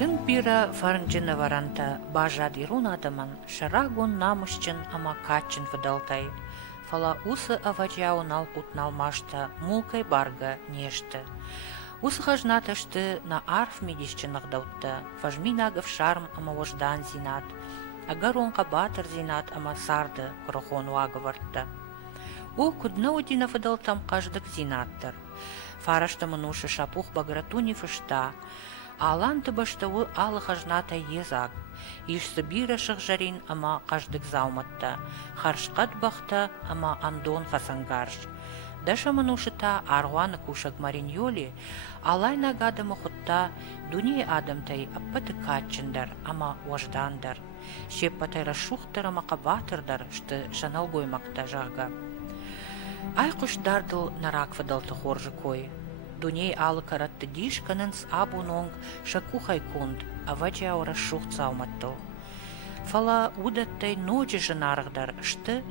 Тын пира фарнжына варанта бажад ирун адаман шарагун намышчын ама качын фыдалтай. Фала усы авачяу налкут налмашта мулкай барга нешты. Усы хажнаташты на арф медищынах даутта, фажминагов шарм ама вождан зинат, агаронка батыр зинат ама сарды крохон ваговартта. У кудна удина фыдалтам каждык зинаттыр. Фарашта манушы шапух багратуни фышта, аланты баштавы алы хажната езак, ишсы бира шықжарин ама каждык зауматта, харшқат бахта ама андон хасангарш. Даша манушыта арғаны кушак мариньоли, алай нагадамы хутта дуни адамтай аппаты качындар ама вождандар. Шеппатай расшухтар ама кабатырдар, шты шаналгоймакта жага. Ай куштардыл нарак фадалты хоржы кой. Дуней алы каратты диш канынс абунонг шакухай кунд, авачау расшух цауматтыл. Фала удаттай ночи жынарыгдар, шты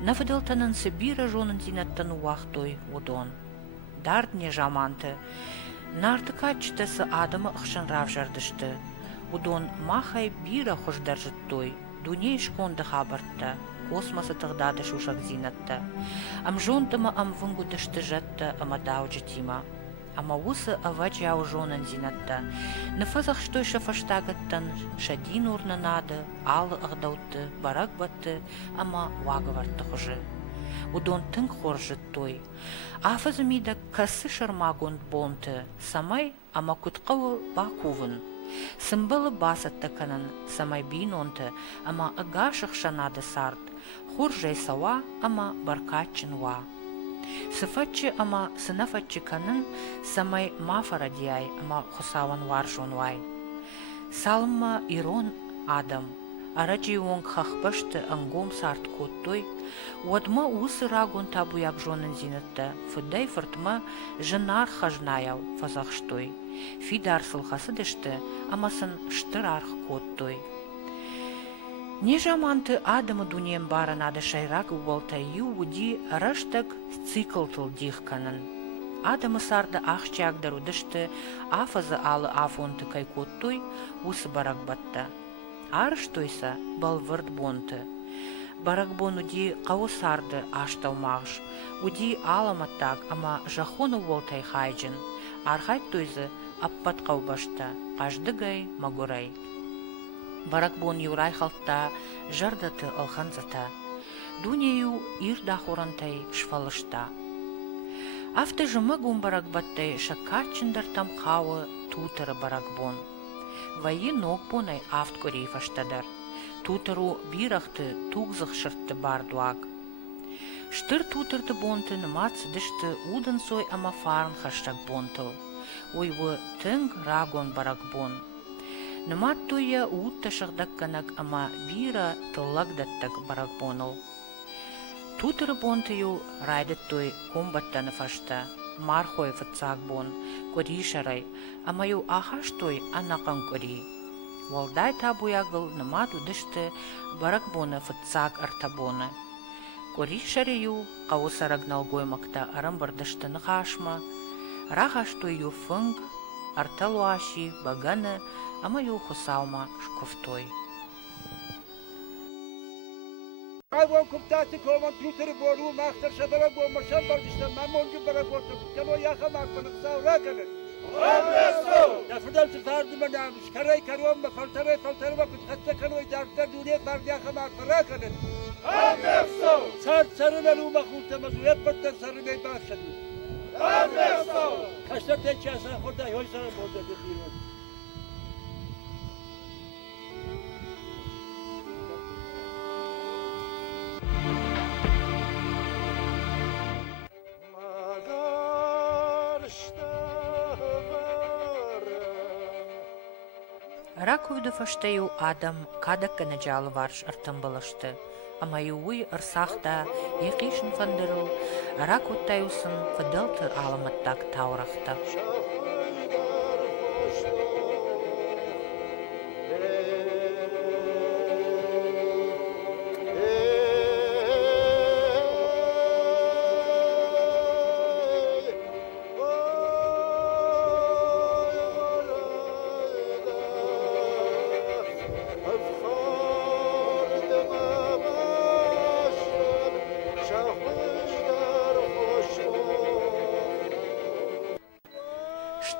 нафадалтанын Сибира жонын зинаттан уахтой удон. Дардне жаманты, нарты качтасы адымы ықшынрав жардышты. Удон махай бира хождар жыттой, дуней шконды хабартта, космосы тығдады шушак зинатта. Ам жонтыма ам выңгудышты жатта ама даужытима. Ама усы авачау жонын зинатта. Нафазах штой шафаштагаттан шадин урнанады, алы ағдаутты, барак батты, ама вагаварты хожы. Удон тынг хоржыттой. Афазымида касы шармагунд бонты, самай ама кутқавы бакувын. Сымбалы басатты канын, самай бинонты, ама агашық шанады сарт, хоржай сава, ама баркатчын ва. Сыфатчы ама сынафатчы канын, самай мафара дияй, ама хусаван варжон вай. Салма ирон адам, арачи онг хахпашты ангом сарт коттой, уадма усы рагон табуяк жонын зинатта, фыдай фыртма жынар хажнаяв фазахштой. Фидар сылхасы дышты, амасын штыр арх коттой. Не жаманты адымы дунем барын ады шайрак убалтаю уди раштак циклтыл дихканын. Адымы сарды ахчагдыр удышты, афазы алы афонты кай коттой усы барак батта. Арыштойса балвырд бонты. Барак бон уди қау сарды аштау мағыш, уди аламаттак, ама жахону волтай хайджын. Архайт тойзы аппат қау башта, қаждыгай магурай. Барак бон юрай халтта, жардаты алханзата. Дунею ирда хорантай шфалышта. Афты жымы гум барак баттай шакачындар там қауы тутыры барак бон. Вайы ног бонай афт корей фаштадар. Тутыру бирахты тугзық шыртты бардуаг. Штыр тутырды бонты нымац дышты удан сой ама фарн хаштак бонтыл. Ойвы тынг рагон барак бон. Нымат туя уутта шагдакканак ама бира тыллагдаттак барак боныл. Тутыры бонтыю райдыт той комбаттаны фашта. Мархой фыцак бон, кори шарай, ама ю ахаш той анакан кори. Валдай табуягыл нымат удышты барак боны фыцак артабоны. Кори шарею қау сарагнал гоймакта арамбардышты нахашма, рахаш той ю фынг, арталуаши, баганы, ама ю хусаума шкуфтой. Ayvan kuptati kovan tuteri boru mahtar şabara boğmaşan bardıştan mamoncu bara bortu kelo yakam arpanık savra kalır. Anleso! Yafıdal tutardı manamış, karay karuan mı faltaray vakit hatta kanoy darftar dünya bardı yakam arpara kalır. Anleso! Sarı veluma kurtamaz, yapbattan sarı ney başladı. Anleso! Kaçlar teçi asan kurda yoysana bolda dediğin. Раковды фаштаю адам кадакка наджалы варш артамбалашты. Ама юуй ырсахта екишін фандырыл, рак оттаюсын фадалтыр аламаттак таурахта.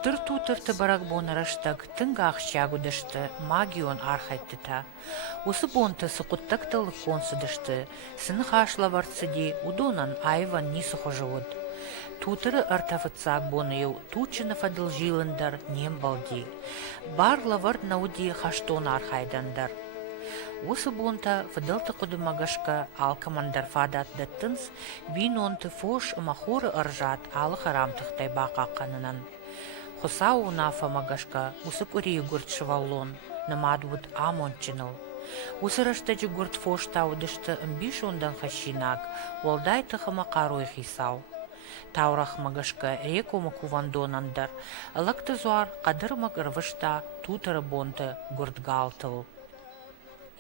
Штыр тутырты барак бонарыштаг тынгах щагудышты магион архайттыта. Усы бонты сықуттакталы консудышты, сыны хашлаварцыди удонан айван нисухо живут. Тутыры артафыцак боною тучыны фадыл жилындар нем балди. Бар лавард науди хаштон архайдандар. Усы бонта фадылты кудымагашка алкамандар фадат даттынс бинонты фош махоры ыржат алы харамтықтай бақаққанынан. Хосау нафа магашка усы курии гурт шываллон, намадвуд амончыныл. Усы раштаджи гурт фош таудышты мбиш ондан хащинак, олдай тыхыма каруй хисау. Таурах магашка рекума кувандонандар, лакты зуар кадырмак ырвышта тутыры бонты гурт галтыл.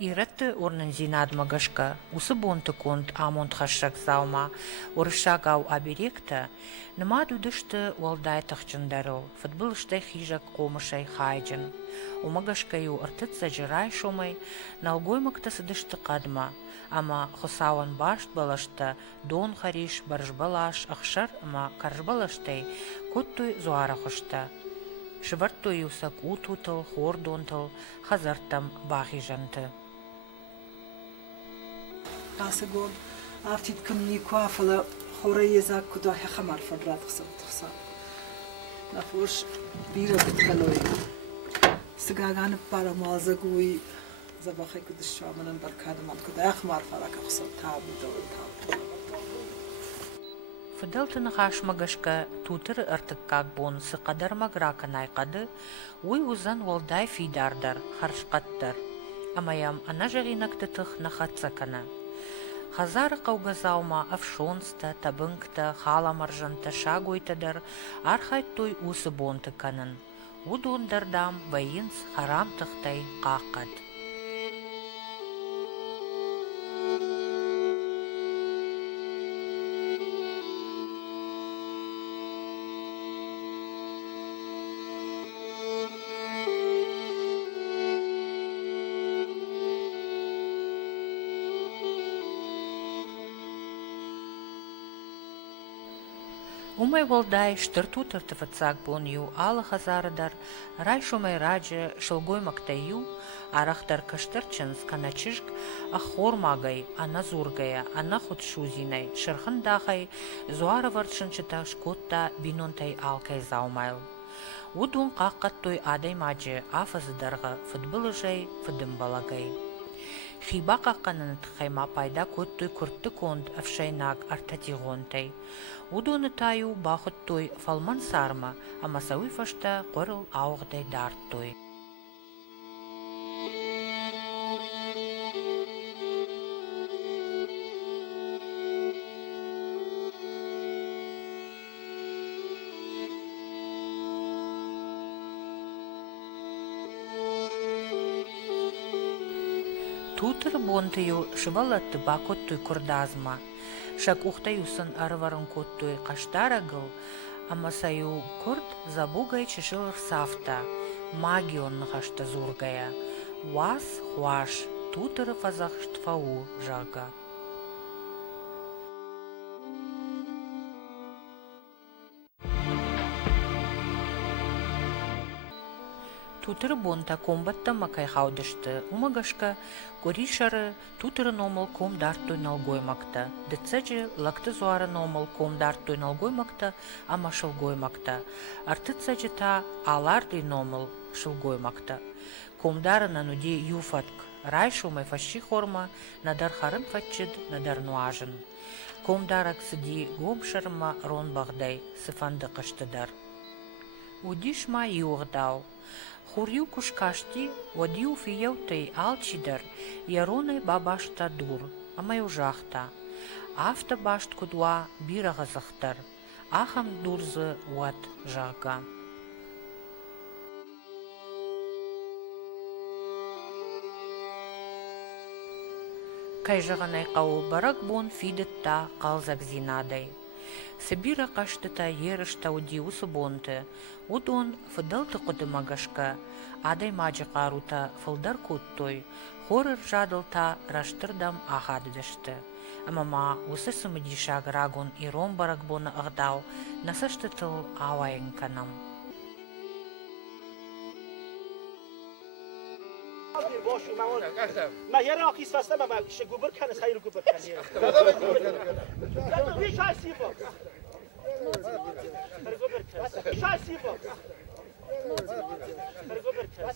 Иретті орнын зинад магашка, усы бонты конт амонт хашрак заума, орышагау аберекті, нымаду дышты уалдай тахчындарыл, футболыштай хижак комышай хайджын. У магашкаю артыца жырай шомай, налгоймакта сыдышты кадма, ама хосауан башт балашта, дон хариш баржбалаш ахшар ама каржбалаштай, коттой зуара хошта. Шывартой усак утутыл, хордонтыл, хазартам бахижанты. Асагон афтит камни куафала хорейза куда хахамар фадрат хсатхса. Нафуш бира биткалой. Сгаган парамазагуи забахай кудшаманан баркадаман куда ахмар фарак хсат табдол. Фыдалтын хаш магашка тутыр артыккак бон сыкадар маграка найкады, уй узан волдай фидардар, харшкаттар. Амаям ана жаринактытых нахатсакана. Хазары каугазаума авшонста, табынкта, халамаржанта шагойтадар, архайт-той усы бонты канын. Удондардам байынс харамтықтай қаққад. Умай волдай штыртутыр тыфыцак бон ю алы хазарыдар, рай шумай раджы шылгой мактаю, арахтар каштырчынс каначышк ахор магай, ана зургая, ана худшузинай, шырхын дахай, зуара варчынчыта шкотта бинонтай алкай заумайл. Удун қаққаттой адай маджы афазыдарға футболы жай фыдым балагай. Хиба қаққанын тхайма пайда көттой күртті конд афшайнак артатиғонтай. Удоны таю бақыттой фалман сарма, амасауи фашта қорыл ауғдай дарттой. Тутыр бонтыю шывалатты бақыттой күрдазма. Шак ухтаюсын арварын коттой каштарагыл, амасаю курт забугай чешылыр сафта, магион нахашта зургая. Уас хуаш, тутыры фазах штфау жага. Тутыр бонта комбатта макай хаудышты, умагашка коришары тутыры номал ком дартой налгоймакта, дыцаджы лакты зуары номал ком дартой налгоймакта, ама шылгоймакта, артыцаджы та аларды номал шылгоймакта. Комдары нануди юфатк, райшумай фащи хорма, надар харын фатчыд, надар нуажын. Комдарак сыди гомшарма рон бағдай, сыфанды қыштыдар. Удишма юғдау. Хурью кушкашти, водью фиевтай алчидар, яронай бабашта дур, амай ужахта. Афта башт кудуа бирага захтар, ахам дурзы уат жага. Кайжаганай кау барак бон фидетта қалзак зинадай. Сибира каштыта ерышта уди усы бонты, удон фыдалты кудымагашка, адай маджы карута фылдар куттой, хорыр жадылта раштырдам ахадыдышты. Амама усы сымыдишаг рагон ирон барак боны агдау, насышты тыл авайын канам. ماشو ما یه راقی سوسته ما گوبر کنه خیر گوبر کنه هیچ هستی با گوبر کنه هیچ هستی با گوبر کنه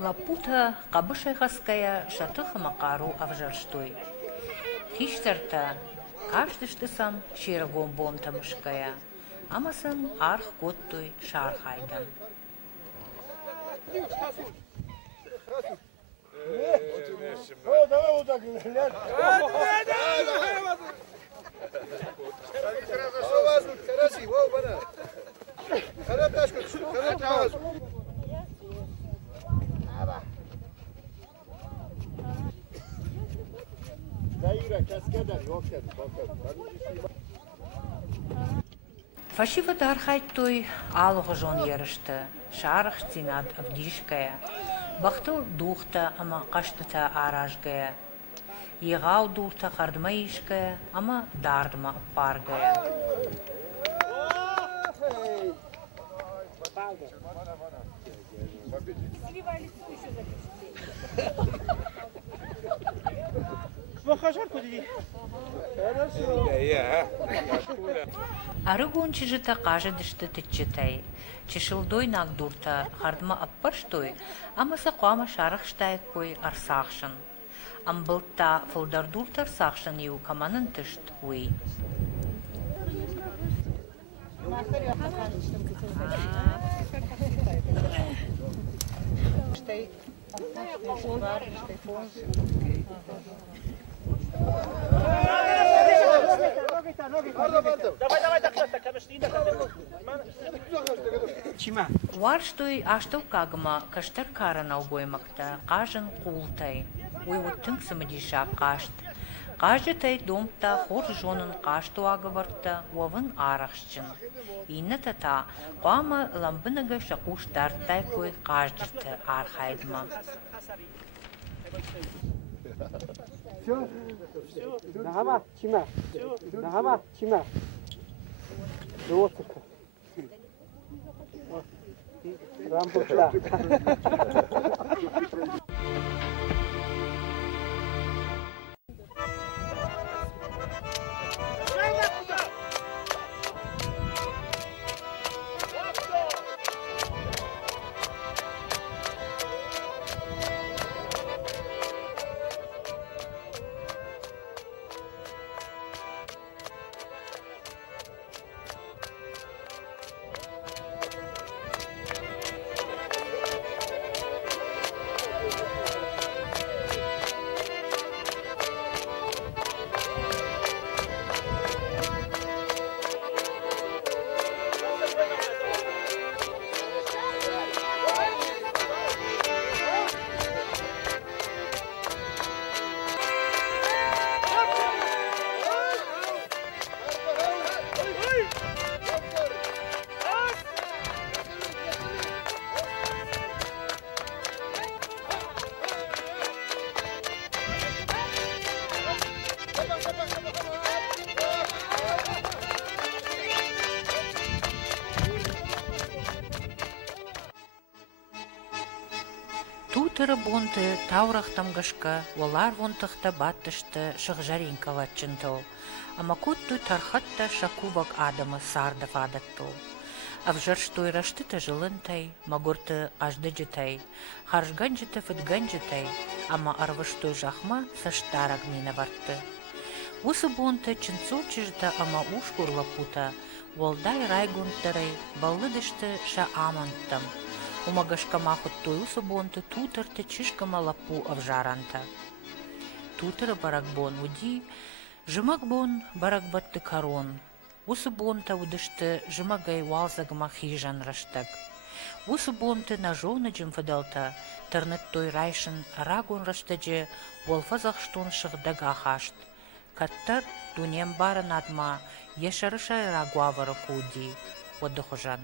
Лапута кабышайгаская шатыха макару авжарштой. Хиштерта каждый штысан ширагом бонтамышкая, амасан арх коттой шархайдан. Фашива дархайтой алғыжон ерішті, шарық цинад авдишкая, бақтыл духта ама қаштыта аражгая, еғау дурта қардмаишкая, ама дардыма паргая. Арыгон чижыта кажы дышты тычытай. Чешылдой нак дурта хардма аппарштой, амаса қуама шарық штайк кой арсақшын. Амбылта фылдар дурта арсақшын еу каманын тышт уй. Варштой аштау кагма каштар каранау гоймакта, кажын култай, уйвуттың сымадиша кашт. Кажытай домта хор жонын кашту агаварта, уавын арахшчын. Инна тата, қуама ламбынага шакуш дартай кой каждырты архайдма. Нахама, чима. Нахама, чима. Роцка. Рамбушла. Тутыры бонты таурахтам гашка, олар вонтыхта баттышты шықжаринка латчынтыл. Ама коттуй тархатта шакубак адамы сардов адаттыл. Авжарштой раштыта жылынтай, магурты аждыджытай, харжганжыты фытганжытай, ама арвыштой жахма саштарак нина вартты. Усы бонты чынцучыжыта ама ушкур лапута, волдай райгунтырай, баллыдышты ша аманттам. Умагашкама хоттой усы бонты тутырты чишкама лапу авжаранта. Тутыры баракбон уди, жымакбон баракбатты карон. Усы бонта удышты жымагай валзагма хижан раштаг. Усы бонты на жона джимфадалта, тырныттой райшын рагон раштаджи, волфазахштон шыгдага хашт. Каттар дунем барын адма, ешарышай рагуавара куди, оддохожан.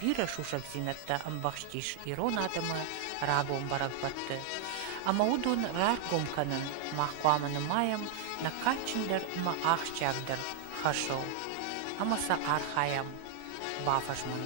Бира шушак зинатта амбахштиш ирон адамы рагон баракбатты. Ама удун рар гумканын, махкуаманы маям, на качиндер ма ахчагдер, хашол. Амаса архаям, бафашман.